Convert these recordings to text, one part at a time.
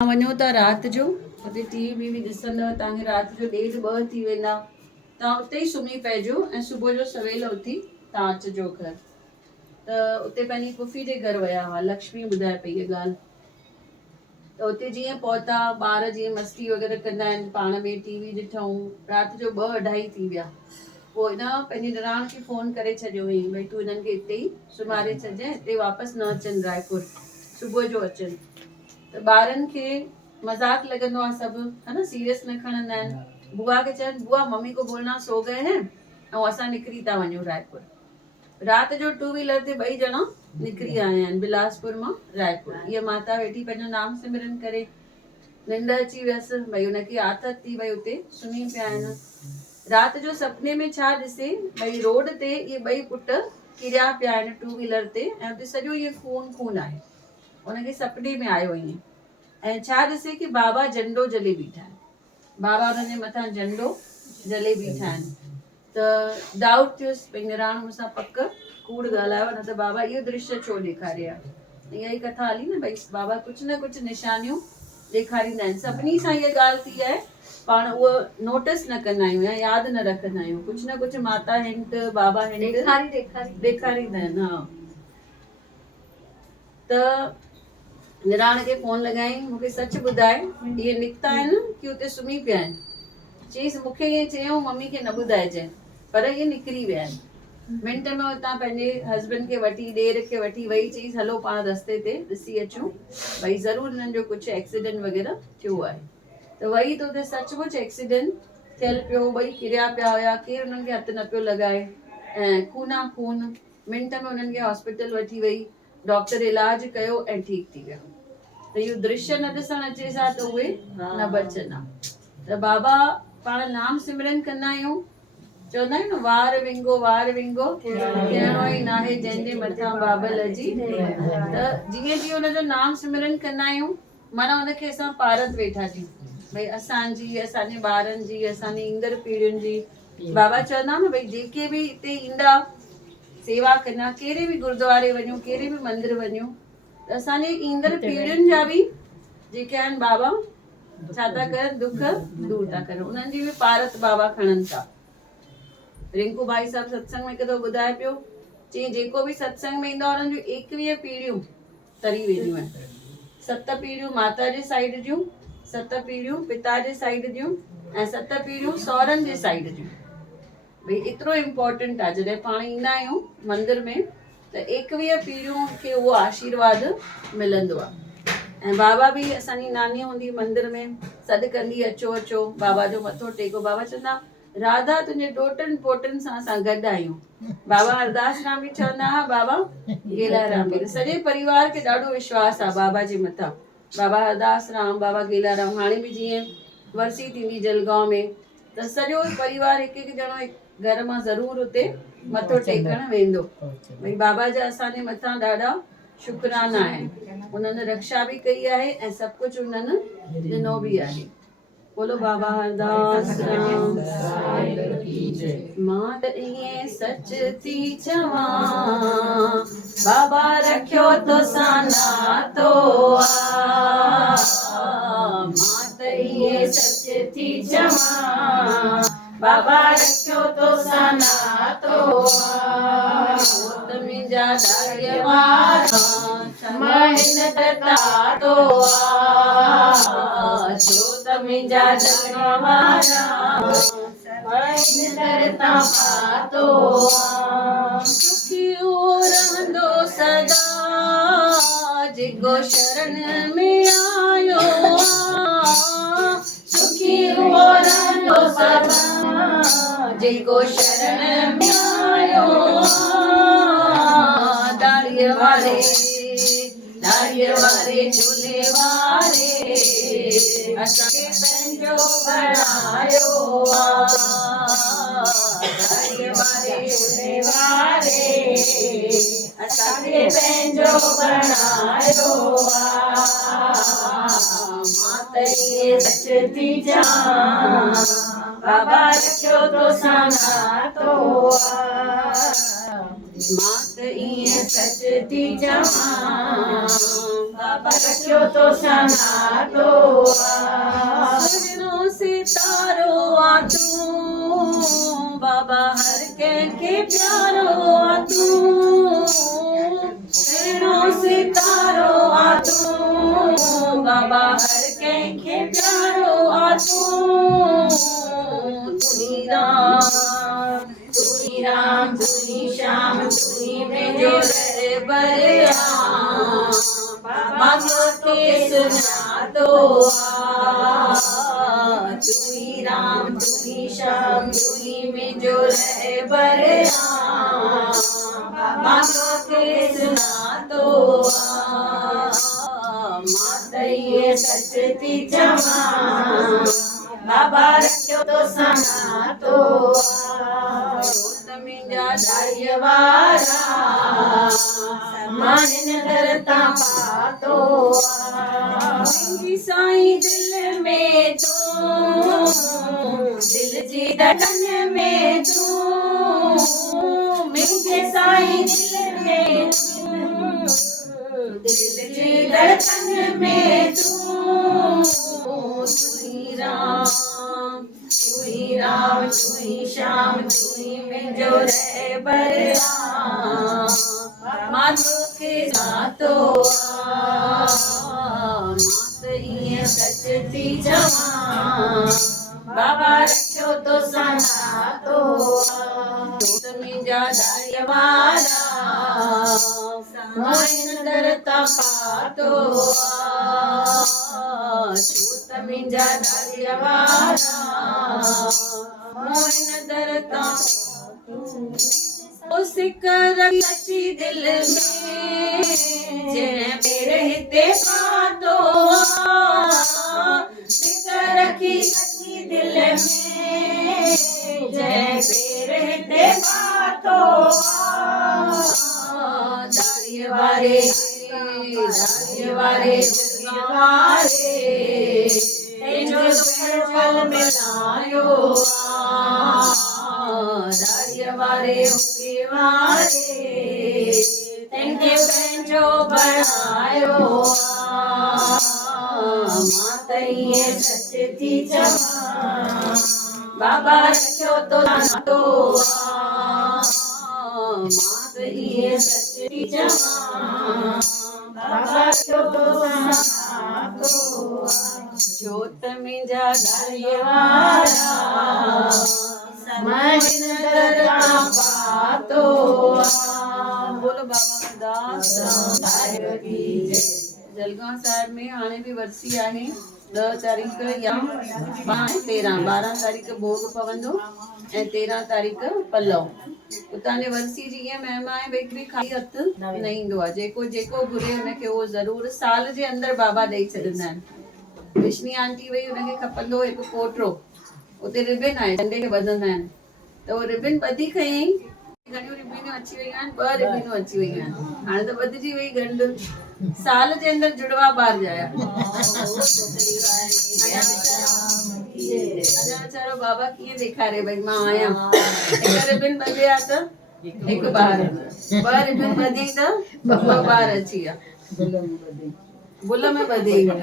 वञो था राति जो उते टीवी वीवी ॾिसंदव तव्हांखे राति जो 1:30 थी वेंदा तव्हां उते ई सुम्ही पइजो ऐं सुबुह जो सवेल उथी तव्हां अचिजो घर। त उते पंहिंजी पुफी जे घर विया हुआ, लक्ष्मी ॿुधाए पई इहा ॻाल्हि। त उते जीअं पहुता ॿार जीअं मस्ती वग़ैरह कंदा आहिनि पाण में टीवी ॾिठऊं, राति जो 2-2:30 थी विया। पोइ हिन पंहिंजी निणान खे फ़ोन करे छॾियो हुई भई तूं हिननि खे हिते ई सुम्हारे छॾिजांइ, हिते वापसि न अचनि रायपुर, सुबुह जो अचनि। त ॿारनि खे मज़ाक लॻंदो आहे सभु, है न, सीरियस न खणंदा आहिनि। बुआ खे चवनि बुआ मम्मी को बोलना सो गए हैं ऐं असां निकिरी था वञूं रायपुर। राति जो 2 व्हीलर ते 2 ॼणा निकिरी आया आहिनि बिलासपुर मां रायपुर। हीअ माता वेठी पंहिंजो नाम सिमरन करे, निंड अची वियसि भई हुनखे आदत थी भई उते सुम्ही पिया आहिनि। राति जो सुपिने में छा ॾिसे भई रोड ते इहे 2 पुट किरिया पिया आहिनि 2 व्हीलर ते ऐं उते सॼो इहो खून खून आहे। उनखे सुपिने में आयो ईअं ऐं छा ॾिसे कि बाबा झंडो जले बीठा आहिनि, बाबा हुनजे मथां झंडो जले बीठा आहिनि। त डाउट थियुसि भई निणान मूंसां पक कूड़ ॻाल्हायो, न त बाबा इहो दृश्य छो ॾेखारिया। इहा ई कथा हली न भई बाबा कुझु न कुझु निशानियूं ॾेखारींदा आहिनि। सभिनी सां इहा ॻाल्हि थी आहे, पाण उहो नोटिस न कंदा आहियूं या यादि न रखंदा आहियूं। कुझु न कुझु माता हिंट बाबा हिंट ॾेखारींदा आहिनि। हा, त निणान खे फ़ोन लॻाई, मूंखे सच ॿुधाए इहे निकिता आहिनि कि उते सुम्ही पिया आहिनि। चईसि मूंखे ईअं चयऊं मम्मी खे न ॿुधाइजांइ, पर इहे निकिरी विया आहिनि। मिंट में हुतां पंहिंजे हस्बैंड खे वठी ॾेर खे वठी वई, चईसि हलो पाण रस्ते ते ॾिसी अचूं भई ज़रूरु हिननि जो कुझु एक्सीडेंट वग़ैरह थियो आहे। त वई त उते सचमुच एक्सीडेंट थियल पियो, 2 किरिया पिया हुया, केरु हुननि खे हथु न पियो लॻाए ऐं खूना खून। मिंट में हुननि खे हॉस्पिटल वठी वई, डॉक्टर इलाज कयो ऐं ठीकु थी विया। त इहो दृश्य न ॾिसणु अचे सां त उहे न बचंदा। त बाबा पाण नाम सिमरन कंदा आहियूं, चवंदा आहियूं न वार विंगो थियणो ई नाहे जंहिंजे मथां बाबल जी। त जीअं जीअं हुनजो नाम सिमरन कंदा आहियूं माना हुनखे असां पारत वेठा थियूं भई असांजी, असांजे ॿारनि जी, असांजी ईंदड़ पीढ़ियुनि जी। बाबा चवंदा न भई जेके बि हिते ईंदा सेवा कंदा, कहिड़े बि गुरुद्वारे वञूं, कहिड़े बि मंदिर वञूं, त असांजे ईंदड़ पीढ़ियुनि जा बि जेके आहिनि बाबा छा था करनि, दुख दूर था करनि। उन्हनि जी बि पारत बाबा खणनि था। रिंकू भाई साहब सत्संग में हिकु दफ़ो ॿुधाए पियो, चई जेको बि सत्संग में ईंदो आहे हुननि जूं 21 पीढ़ियूं तरी वेंदियूं आहिनि। 7 पीढ़ियूं माता जे साइड जूं, 7 पीढ़ियूं पिता जे साइड जूं ऐं 7 पीढ़ियूं सहुरनि जे साइड जूं। भई एतिरो इम्पोर्टेंट आहे। जॾहिं पाण ईंदा आहियूं मंदिर में त 21 पीढ़ियूं खे उहो आशीर्वाद मिलंदो आहे। ऐं बाबा बि असांजी नानी हूंदी मंदिर में सॾु कंदी अचो अचो बाबा जो मथो टेको। बाबा चवंदा राधा तुंहिंजे ॾोटनि पोटनि सां असां गॾु आहियूं। बाबा हरदास राम बि चवंदा हुआ, बाबा गेलाराम बि। सॼे परिवार खे ॾाढो विश्वास आहे बाबा जे मथां। बाबा हरदास राम, बाबा गेलाराम, हाणे बि जीअं वरसी थींदी जलगांव में त सॼो परिवार हिकु हिकु ॼणो घर मां ज़रूरु उते मथो टेकण वेंदो। भई बाबा जा असांजे मथां ॾाढा शुकराना आहिनि। उन्हनि रक्षा बि कई आहे ऐं सभु कुझु उन्हनि ॾिनो बि आहे। बोलो बाबा हरदास राम। मां त ईअं सच थी चवां, बाबा रखियो तोसां नातो आ। मां त ईअं सच थी चवां, बाबा रखियो तोसां नातो आ। मुंहिंजा ॾाॾीअ वारा महिनत तातो आ। छो त मुंहिंजा ॾाॾीअ वारा महिनत तातो आ। सुखी रहंदो सदा जेको शरण में आयो आ। सुखी रहंदो सदा जेको शरण में आयो आ। दाड़ीअ वारे झूले वारे असांखे पंहिंजो बणायो आ। दाड़ीअ वारे झूले वारे असांखे पंहिंजो बणायो आ। मां त इहे सच थी चवां, बाबा रखियो तो संगातो मात ईअं सच थी चवां बाबा रखियो तो संगातो सुहिणो सितारो आ तूं बाबा हर कंहिंखे प्यारो आ तूं सुहिणो सितारो आ तूं बाबा हर कंहिंखे प्यारो आ तूं तू ही राम तू ही श्याम तू ही मुंहिंजो रहबर बाबा के सुञातो तू ही राम तू ही श्याम तू ही मुंहिंजो रहबर बाबा के सुञातो मात ईअं सच थी चवां बाबा रखियो तो संगातो मुंहिंजा दाढ़ीअ वारा मां हिन दर तां पातो मुंहिंजी साईं दिल में तूं दिल जी धड़कन में तूं मुंहिंजे साईं दिल में तूं दिल जी धड़कन में तूं तू ही राम तू ही श्याम तू ही मुंहिंजो रहबर मां तोखे सातो मात ईअं सच थी चवां बाबा रखियो तो संगातो त मुंहिंजा दाढ़ीअ वारा मां हिन दर तां पातो छो त मुंहिंजा दाढ़ीअ वारा मां हिन दर तां ओ सिकर अची दिल में जंहिं पेर हिते पातो सिकर अची दिल में जंहिं पेर हिते पातो दाढ़ीअ वारे तेजो पल मिलायो दाढ़ीअ वारे तंहिंखे पंहिंजो बणायो मात ईअं सच थी चवां बाबा रखियो तो संगातो मात ईअं सच थी चवां बाबा रखियो तो संगातो जोत मुंहिंजा दाढ़ीअ वारा मां हिन दर तां पातो बोलो बाबा दास साहिब की जलगांव साहिब में हाणे बि वरसी आहे 10 तारीख़ या 12 तारीख़ भोग पवंदो ऐं 13 तारीख़ पलव उतां जे वरसी जी ईअं महिमा आहे भई बि खाली हथ न ईंदो आहे जेको घुरे हुनखे उहो ज़रूरु साल जे अंदरि बाबा ॾेई छॾींदा आहिनि विष्णी आंटी वई हुनखे खपंदो हिकु पोटरो उते रिबिन आहे डंडे खे ॿधंदा आहिनि त उहो रिबिन ॿधी खयईं घणियूं रिबिनियूं अची वयूं आहिनि 2 रिबिनियूं अची वयूं आहिनि हाणे त ॿधिजी वई गंढ साल जे अंदरि जुड़वा ॿार ॼाया अञा वीचारो बाबा कीअं ॾेखारे भई मां आहियां हिकु रिबिन ॿधे आहे त हिकु ॿार 2 रिबिन ॿधी त 2 ॿार अची विया बुल में ॿधी हा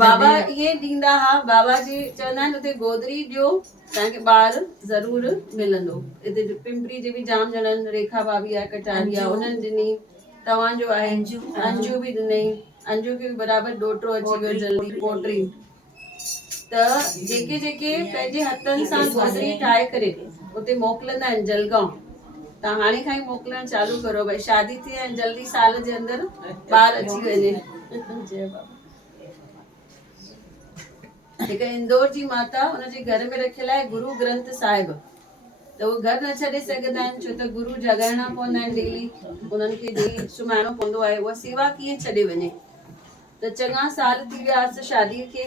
बाबा ईअं ॾींदा हा बाबा जी चवंदा आहिनि उते गोदरी ॾियो तव्हांखे ॿार ज़रूरु मिलंदो हिते पिंपरी जे बि जाम ॼणनि रेखा भाभी आहे कटारी आहे उन्हनि ॾिनी तव्हांजो आहे अंजू बि ॾिनई अंजू खे बि बराबरि ॾोटो अची वियो जल्दी पोटी त जेके पंहिंजे हथनि सां गोदरी ठाहे करे उते मोकिलींदा आहिनि जलगांव तव्हां हाणे खां ई मोकिलणु चालू करो भई शादी थिए ऐं जल्दी साल जे अंदरि ॿार अची वञे जय बाबा हिकु इंदौर जी माता हुनजे घर में रखियल आहे गुरु ग्रंथ साहिब त उहो घर न छॾे सघंदा आहिनि छो त गुरु जगाइणा पवंदा आहिनि डेली उन्हनि खे डेली सुम्हाइणो पवंदो आहे उहा सेवा कीअं छॾे वञे त चङा साल थी वियासीं शादीअ खे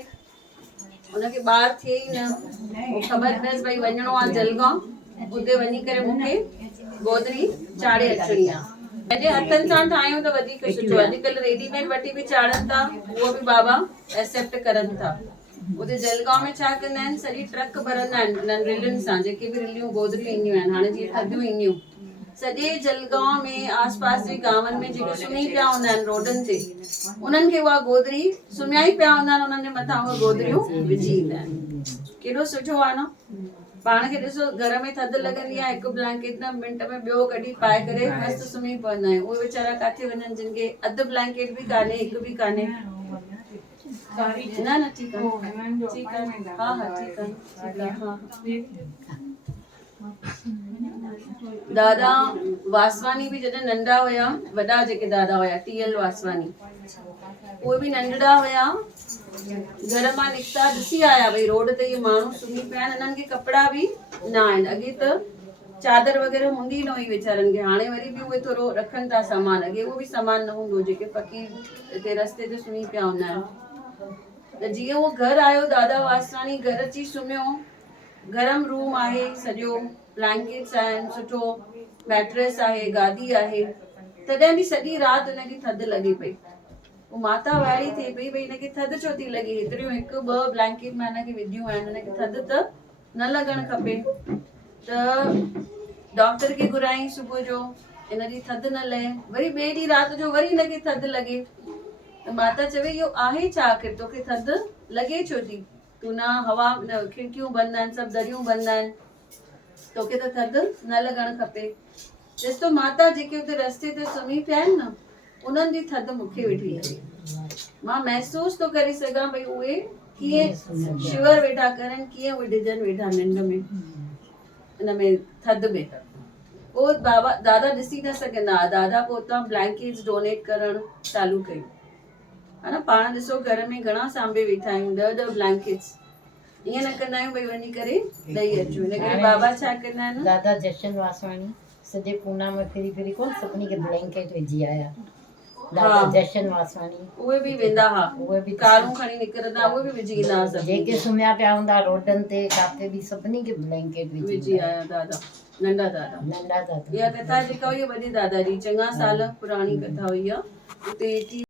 हुनखे ॿार थिए ई न पोइ ख़बर पियसि भई वञिणो आहे जलगांव उते वञी करे मूंखे गोदरी चाढ़े अचणी आहे पंहिंजे हथनि सां ठाहियूं त वधीक सुठो आहे अॼुकल्ह रेडीमेड वठी बि चाढ़नि था उहो बि बाबा एक्सेप्ट करनि था उते जलगांव में छा कंदा आहिनि, सॼी ट्रक भरंदा आहिनि उन्हनि रिलियुनि सां, जेके बि रिलियूं गोदरियूं ईंदियूं आहिनि, हाणे जीअं थधियूं ईंदियूं, सॼे जलगांव में आसपास जे गांवनि में जेके सुम्ही पिया हूंदा आहिनि रोडनि ते, उन्हनि खे उहा गोदरी सुम्हिया ई पिया हूंदा आहिनि, उन्हनि जे मथां उहे गोदरियूं विझी ईंदा आहिनि। केॾो सुठो आहे न। पाण खे ॾिसो, घर में थधि लॻंदी आहे, हिकु ब्लैंकेट न मिंट में ॿियो कढी पाए करे मस्तु सुम्ही पवंदा आहियूं। उहे वीचारा किथे वञनि जिन खे अधु ब्लैंकेट बि कान्हे, हिकु बि कान्हे। न न ठीकु आहे, ठीकु आहे, हा हा ठीकु आहे, ठीकु आहे, हा। दादा वासवानी बि जॾहिं नंढा हुया, वॾा जेके दादा हुया TL वासवानी, उहे बि नंढड़ा हुया, घर मां निकिता ॾिसी आया भई रोड ते इहे माण्हू सुम्ही पिया आहिनि, हिननि खे कपिड़ा बि न आहिनि। अॻे त चादर वग़ैरह हूंदी न हुई वीचारनि खे, हाणे वरी बि उहे थोरो रखनि था सामान, अॻे उहो बि सामान न हूंदो, जेके फ़क़ीर हिते रस्ते ते सुम्ही पिया हूंदा आहिनि। त जीअं उहो घर आयो दादा वासवानी, घर अची सुम्हियो, गरम रूम आहे सॼो, ब्लैंकेट्स आहिनि, सुठो मैट्रेस आहे, गादी आहे, तॾहिं बि सॼी राति हुनखे थधि लॻे पई। पोइ माता वाइड़ी थिए पई भई हिनखे थधि छो थी लॻे, हेतिरियूं हिकु ॿ ब्लैंकेट में हिनखे विधियूं आहिनि, हिनखे थधि त न लॻणु खपे। त डॉक्टर खे घुराई सुबुह जो, हिनजी थधि न लहे, वरी ॿिए ॾींहुं राति जो वरी हिनखे थधि लॻे, त माता चवे इहो आहे छा आख़िर, तोखे थधि लॻे छो थी, तूं न हवा न, खिड़कियूं बंदि आहिनि, सभु दरियूं बंदि आहिनि, तोखे त थधि न लॻणु खपे। ॾिस तो माता जेके उते रस्ते ते सुम्ही पिया आहिनि न, उन्हनि जी थधि मूंखे वेठी लॻे। मां महसूस थो करे सघां भई उहे कीअं शिवर वेठा करनि, कीअं उहे डिॼनि वेठा निंड में, हिन में थधि में। पोइ बाबा दादा ॾिसी न सघंदा, दादा पोइ उतां ब्लैंकेट्स डोनेट करणु चालू कयूं, हा न। पाण ॾिसो घर में घणा सांभे वेठा आहियूं, 10 ब्लैंकेट्स, ईअं न कंदा आहियूं भई वञी करे ॾेई अचूं। हिन करे बाबा छा कंदा आहिनि, दादा जशन वासवाणी सॼे पूना में फिरी फिरी कोन सभिनी खे ब्लैंकेट विझी आया। दादा जशन वासवाणी उहे बि वेंदा, हा, उहे बि कारूं खणी निकिरंदा, उहे बि विझी ईंदा हुआ, जेके सुम्हिया पिया हूंदा रोडनि ते काथे बि सभिनी खे ब्लैंकेट विझी आया दादा, नंढा दादा। नंढा दादा। इहा कथा जेका हुई वॾे दादा जी, चङा साल पुराणी कथा हुई आहे। उते